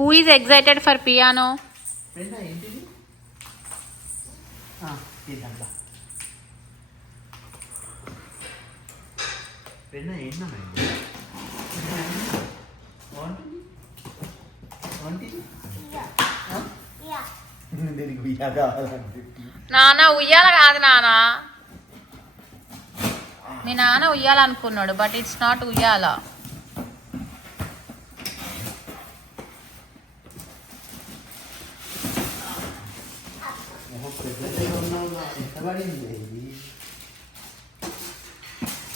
Who is excited for piano? ఏంటిది? నాన్న ఉయ్యాల కాదు నాన్న, మీ నాన్న ఉయ్యాలనుకున్నాడు బట్ ఇట్స్ నాట్ ఉయ్యాల.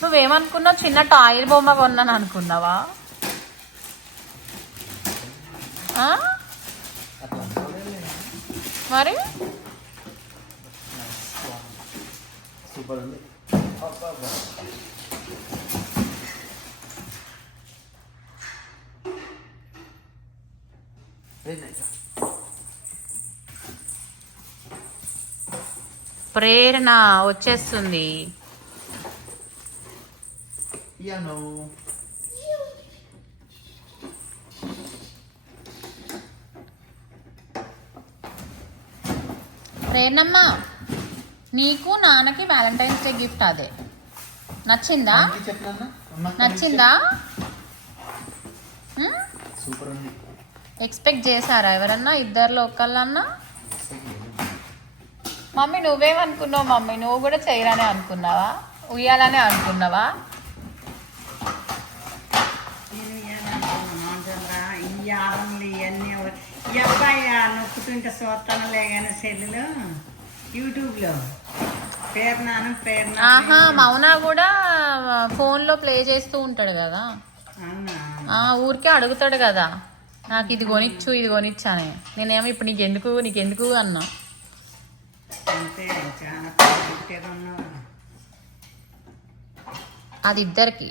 నువ్వేమనుకున్నావు? చిన్న టాయిల్ బొమ్మ కొన్నాను అనుకున్నావా? మరి సూపర్ ఉంది. ప్రేరణ వచ్చేస్తుంది. పియానో ప్రేరణమ్మ, నీకు నాన్నకి వ్యాలంటైన్స్ డే గిఫ్ట్ అదే. నచ్చిందా? నచ్చిందా? సూపర్ ఉంది. ఎక్స్పెక్ట్ చేశారా ఎవరన్నా? ఇద్దరిలో ఒకళ్ళన్నా? మమ్మీ నువ్వేమనుకున్నావు? మమ్మీ నువ్వు కూడా చేయరానే అనుకున్నావా? ఉయ్యాలనే అనుకున్నావా? ఈ అబ్బాయి నొక్కుతుంటే చూస్తానులే కానీ సెల్లులో యూట్యూబ్లో ప్రేరణ. ఆహా, మౌన కూడా ఫోన్లో ప్లే చేస్తూ ఉంటాడు కదా. అవునా? ఊరికే అడుగుతాడు కదా, నాకు ఇది కొనిచ్చు ఇది కొనిచ్చు అని. నేనేమో ఇప్పుడు నీకెందుకు అన్నా. అంతే, చాలా ఉన్నావు. అది ఇద్దరికి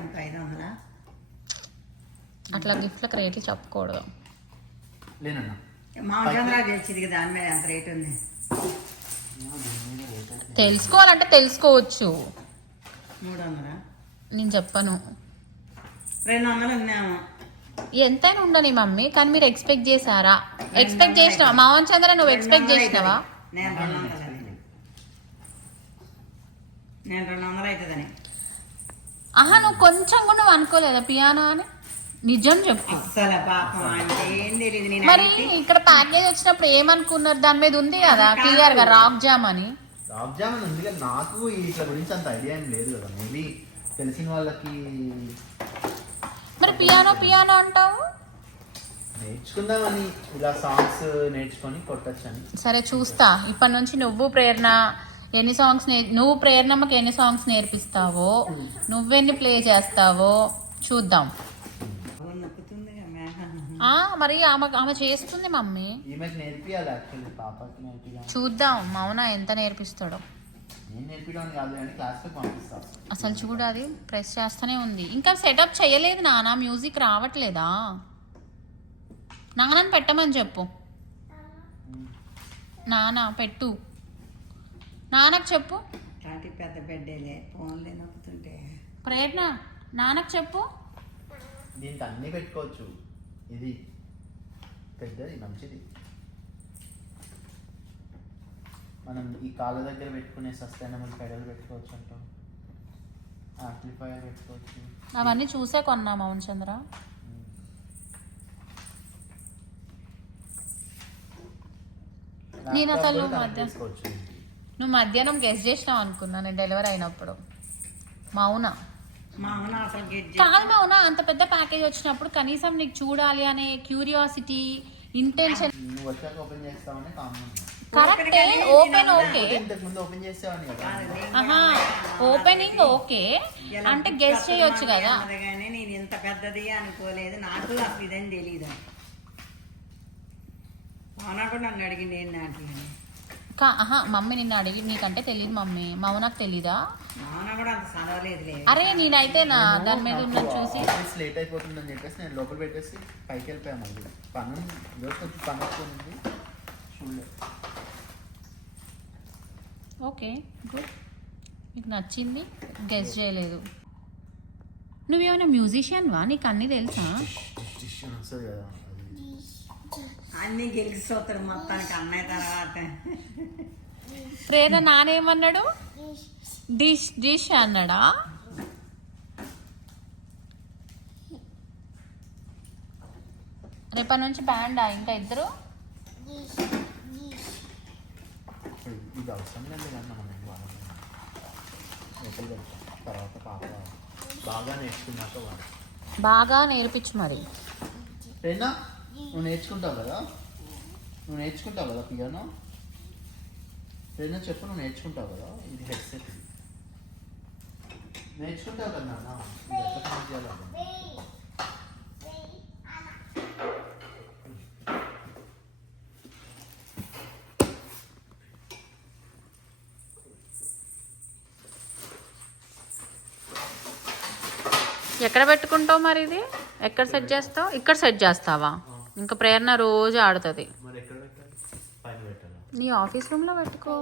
అంత 500. అట్లా గిఫ్ట్లకు రేట్లు చెప్పకూడదు. మామూలుగా తెలిసింది కదా దాని మీద ఎంత రేట్ ఉంది. తెలుసుకోవాలంటే తెలుసుకోవచ్చు. 300? నేను చెప్పను. 200 ఉందేమో. ఎంతైనా ఉండని మమ్మీ, కానీ మీరు ఎక్స్పెక్ట్ చేశారా? ఎక్స్పెక్ట్ చేసినావా? మోహన్ చంద్ర నువ్వు ఎక్స్పెక్ట్ చేసినావా? నేను 200 అవుతుందని. ఆహా, నువ్వు కొంచెం కూడా నువ్వు అనుకోలేదా పియానో అని? నిజం చెప్పు. మరి ఇక్కడ ప్యాకేజ్ వచ్చినప్పుడు ఏమనుకున్నారు? దాని మీద ఉంది కదా క్లియర్ గా రాక్ జామ్ అని. రాక్ జామ్ అని ఉంది కదా. నాకు ఇట్లా గురించి అంత ఐడియా ఏం లేదు కదా. మేబీ తెలిసిన వాళ్ళకి. మరి పియానో అంటావు? నేర్చుకుందామని, ఇలా సాంగ్స్ నేర్చుకొని కొట్టచ్చని. సరే చూస్తా. ఇప్పటి నుంచి నువ్వు ప్రేరణ ఎన్ని సాంగ్స్ నువ్వు ప్రేరణమ్మకి ఎన్ని సాంగ్స్ నేర్పిస్తావో, నువ్వెన్ని ప్లే చేస్తావో చూద్దాం. మరి ఆమె చేస్తుంది మమ్మీ. చూద్దాం మౌన ఎంత నేర్పిస్తాడో. అసలు చూడు, అది ప్రెస్ చేస్తూనే ఉంది. ఇంకా సెటప్ చేయలేదు నాన్న. మ్యూజిక్ రావట్లేదా? నాన్నని పెట్టమని చెప్పు. నాన్న పెట్టు, నాన్నకు చెప్పు. పెద్ద బెడ్డేలే ఫోన్లే నొక్కుతుంటే. ప్రేరణ నాన్నకు చెప్పు. దీనికి అన్ని పెట్టుకోవచ్చు. ఇది పెద్దది, మంచిది. మనం ఈ కాళ్ళ దగ్గర పెట్టుకునే సస్టైనబుల్ పెడల్ పెట్టుకోవచ్చు అంటాం. యాంప్లిఫైయర్ పెట్టుకోవచ్చు. అవన్నీ చూసే కొన్నా మౌన్ చంద్ర. నేను అసలు నువ్వు మధ్యాహ్నం గెస్ట్ చేసినావు అనుకున్నా నేను డెలివరీ అయినప్పుడు. మౌన కాదు మౌన, అంత పెద్ద ప్యాకేజ్ వచ్చినప్పుడు కనీసం నీకు చూడాలి అనే క్యూరియాసిటీ, ఇంటెన్షన్. కరెక్టే, ఓపెన్ ఓకే, ఓపెనింగ్ ఓకే అంటే గెస్ట్ చేయొచ్చు కదా. నేను ఇంత పెద్దది అనుకోలేదు. నాకు అసలు ఇదని తెలియదు. మౌన కూడా నన్ను అడిగింది ఏంటి దాంట్లో. మమ్మీ నిన్ను అడిగి నీకంటే తెలియదు మమ్మీ. మౌనకు తెలీదా? కూడా అంత చదవలేదు. అరే నేనైతే నా దాని మీద ఉన్న చూసి లేట్ అయిపోతుందని చెప్పేసి నేను లోపల పెట్టేసి పైకి వెళ్ళిపోయాను. మళ్ళీ పని వస్తుంది. ఓకే గుడ్, మీకు నచ్చింది. గెస్ చేయలేదు. నువ్వేమైనా మ్యూజిషియన్వా? నీకు అన్నీ తెలుసా? వస్తుంది కదా, అది అన్ని గెలిచిపోతారు మొత్తానికి అన్నయ్య తర్వాత. ప్రేరణ నానేమన్నాడు? డిష్ డిష్ అన్నాడా? రేపటి నుంచి బ్యాండా ఇంకా ఇద్దరు? ఇది అవసరం లేదు కానీ మనం లోపల పెడతాం. తర్వాత పాప బాగా నేర్చుకున్నాక వాడు బాగా నేర్పించు మరి. రేనా నువ్వు నేర్చుకుంటావు కదా, పియానో. రేనా చెప్పు, నువ్వు నేర్చుకుంటావు కదా, ఇది హెడ్సెట్ ఇది నేర్చుకుంటావు కదా నాన్న, ఇది ఎట్లా కనెక్ట్ చేయాలి? ఎక్కడ పెట్టుకుంటావు మరి? ఇది ఎక్కడ సెట్ చేస్తావు? ఇక్కడ సెట్ చేస్తావా? ఇంకా ప్రేరణ రోజు ఆడుతుంది. మరి ఎక్కడ పెట్టాలి? పైన పెట్టాలా? నీ ఆఫీస్ రూమ్లో పెట్టుకో.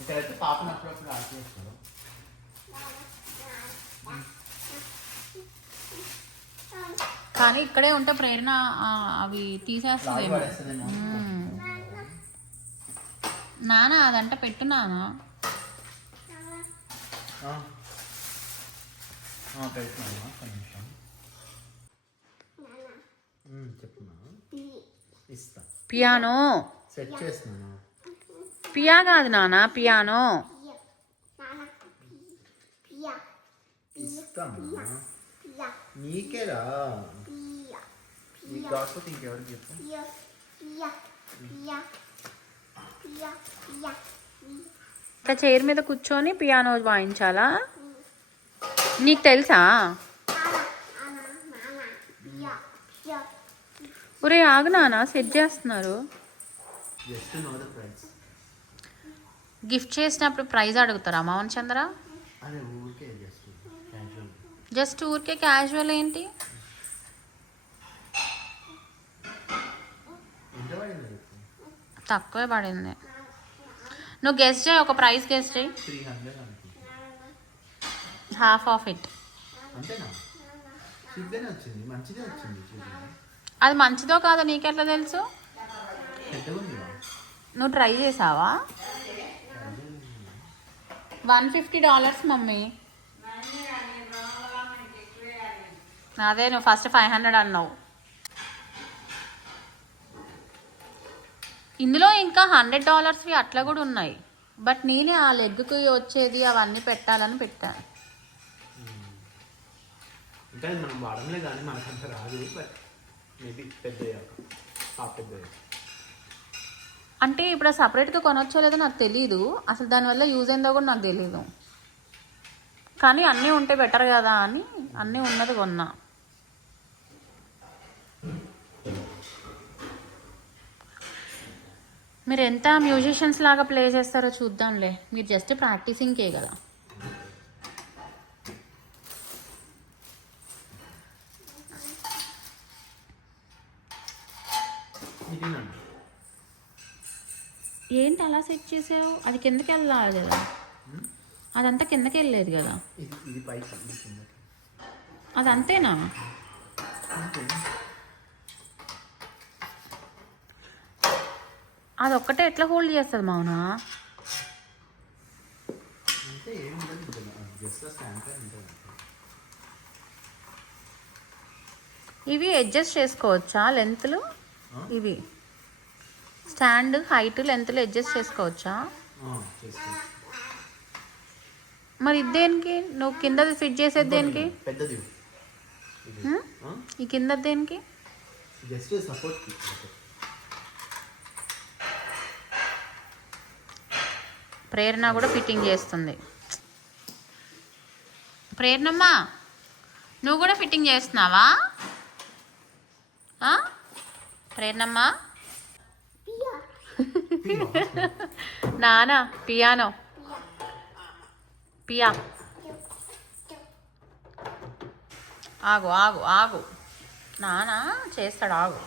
ఇక్కడైతే పాపను అప్పుడప్పుడు ఆడుతున్నాడు. కానీ ఇక్కడే ఉంటే ప్రేరణ అవి తీసేస్తుందేమో. నానా అదంట పెట్టు నానా. పెడుతున్నాను నిమిషం. చెప్తున్నా, ఇస్తా. పియానో సెట్ చేస్తున్నాను. పియా కాదు నానా, పియానో ఇస్తాను. నీకేరా, నీకు కాకపోతే ఇంకెవరికి చెప్పు. ఇంకా చైర్ మీద కూర్చొని పియానో వాయించాలా? నీకు తెలుసా? ఒరే ఆగు నాన్న, సెట్ చేస్తున్నారు. గిఫ్ట్ చేసినప్పుడు ప్రైజ్ అడుగుతారా మౌన్ చంద్ర? జస్ట్ ఊరికే క్యాజువల్ ఏంటి? తక్కువే పడింది. నువ్వు గెస్ట్ చేయి, ఒక ప్రైస్ గెస్ట్ చేయి. Half of it. అది మంచిదో కాదో నీకెట్లా తెలుసు? నువ్వు ట్రై చేసావా? $150 మమ్మీ. అదే నువ్వు ఫస్ట్ 500 అన్నావు. ఇందులో ఇంకా $100 అట్లా కూడా ఉన్నాయి. బట్ నేనే ఆ లెగ్కి వచ్చేది అవన్నీ పెట్టాలని పెట్టాను. ఇంకా మనం వాడలే కానీ మనకంత రాదు. బట్ మేబీ పెద్ద అంటే ఇప్పుడు సపరేట్గా కొనొచ్చో లేదో నాకు తెలీదు. అసలు దానివల్ల యూజ్ అయిందో కూడా నాకు తెలీదు. కానీ అన్నీ ఉంటే బెటర్ కదా అని అన్నీ ఉన్నది కొన్నా. మీరు ఎంత మ్యూజిషియన్స్ లాగా ప్లే చేస్తారో చూద్దాంలే. మీరు జస్ట్ ప్రాక్టీసింగ్కే కదా. ఏంటి అలా సెట్ చేసావు? అది కిందకి వెళ్ళాలి కదా, అదంతా కిందకి వెళ్ళలేదు కదా. అది అంతేనా? అది ఒక్కటే ఎట్లా హోల్డ్ చేస్తుంది మౌనా? ఇవి అడ్జస్ట్ చేసుకోవచ్చా లెంత్లు? ఇవి స్టాండ్ హైట్ లెంత్లు అడ్జస్ట్ చేసుకోవచ్చా? మరి ఇది దేనికి? నువ్వు కిందది ఫిట్ చేసేది దేనికి? ఈ కింద దేనికి? ప్రేరణ కూడా ఫిట్టింగ్ చేస్తుంది. ప్రేరణమ్మా, నువ్వు కూడా ఫిట్టింగ్ చేస్తున్నావా? ప్రేరణమ్మా, నానా పియానో పియా. ఆగు ఆగు ఆగు, నానా చేస్తాడు, ఆగు.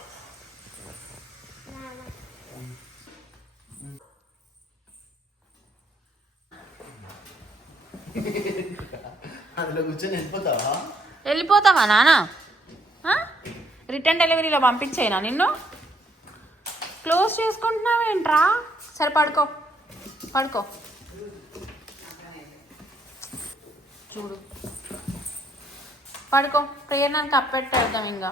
అందులో కూర్చొని వెళ్ళిపోతావా? వెళ్ళిపోతావా నాన్న? రిటర్న్ డెలివరీలో పంపించేనా నిన్ను? క్లోజ్ చేసుకుంటున్నావేంట్రా? సరే పడుకో పడుకో. చూడు పడుకో. ప్రేరణను కప్పెట్టేద్దాం ఇంకా.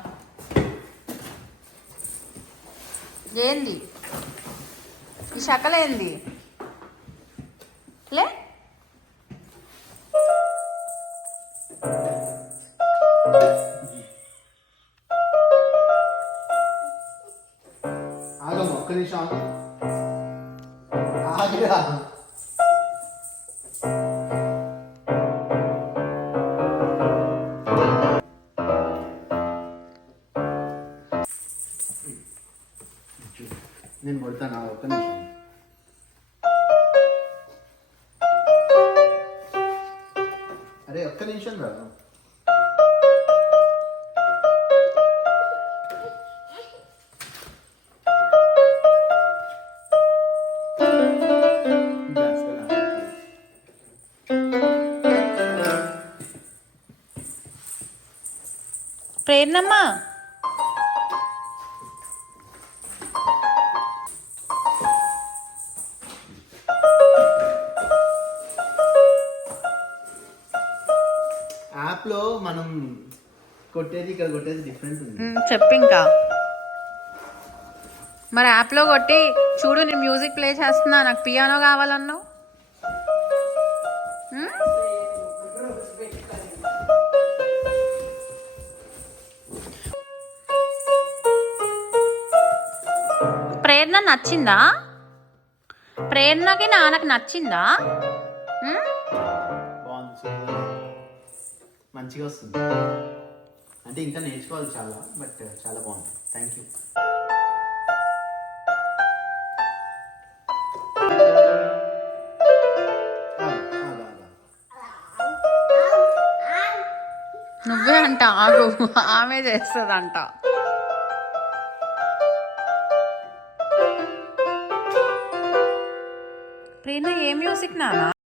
ఏంది ఈ శకలేంది? లే ఆగమ్మ ఒక్క నిమిషం ఆగురా. నేను కొడతాను ఒక్క నిమిషం. అరే ఒక్క నిమిషం రా. ప్రేరణమ్మా యాప్లో మనం కొట్టేది ఇక్కడ కొట్టేది డిఫరెంట్ ఉంది. చెప్పు ఇంకా. మరి యాప్లో కొట్టి చూడు, నేను మ్యూజిక్ ప్లే చేస్తున్నా, నాకు పియానో కావాలన్నావు. ప్రేరణ నచ్చిందా? ప్రేరణకి నాన్నకి నచ్చిందా? బాగుంది, మంచిగా వస్తుంది. అంటే ఇంకా నేర్చుకోవాలి చాలా, బట్ చాలా బాగుంది. Thank you. నువ్వే అంట ఆగు, ఆమె చేస్తుందంట. ప్రేరణ ఏ మ్యూజిక్ నానా?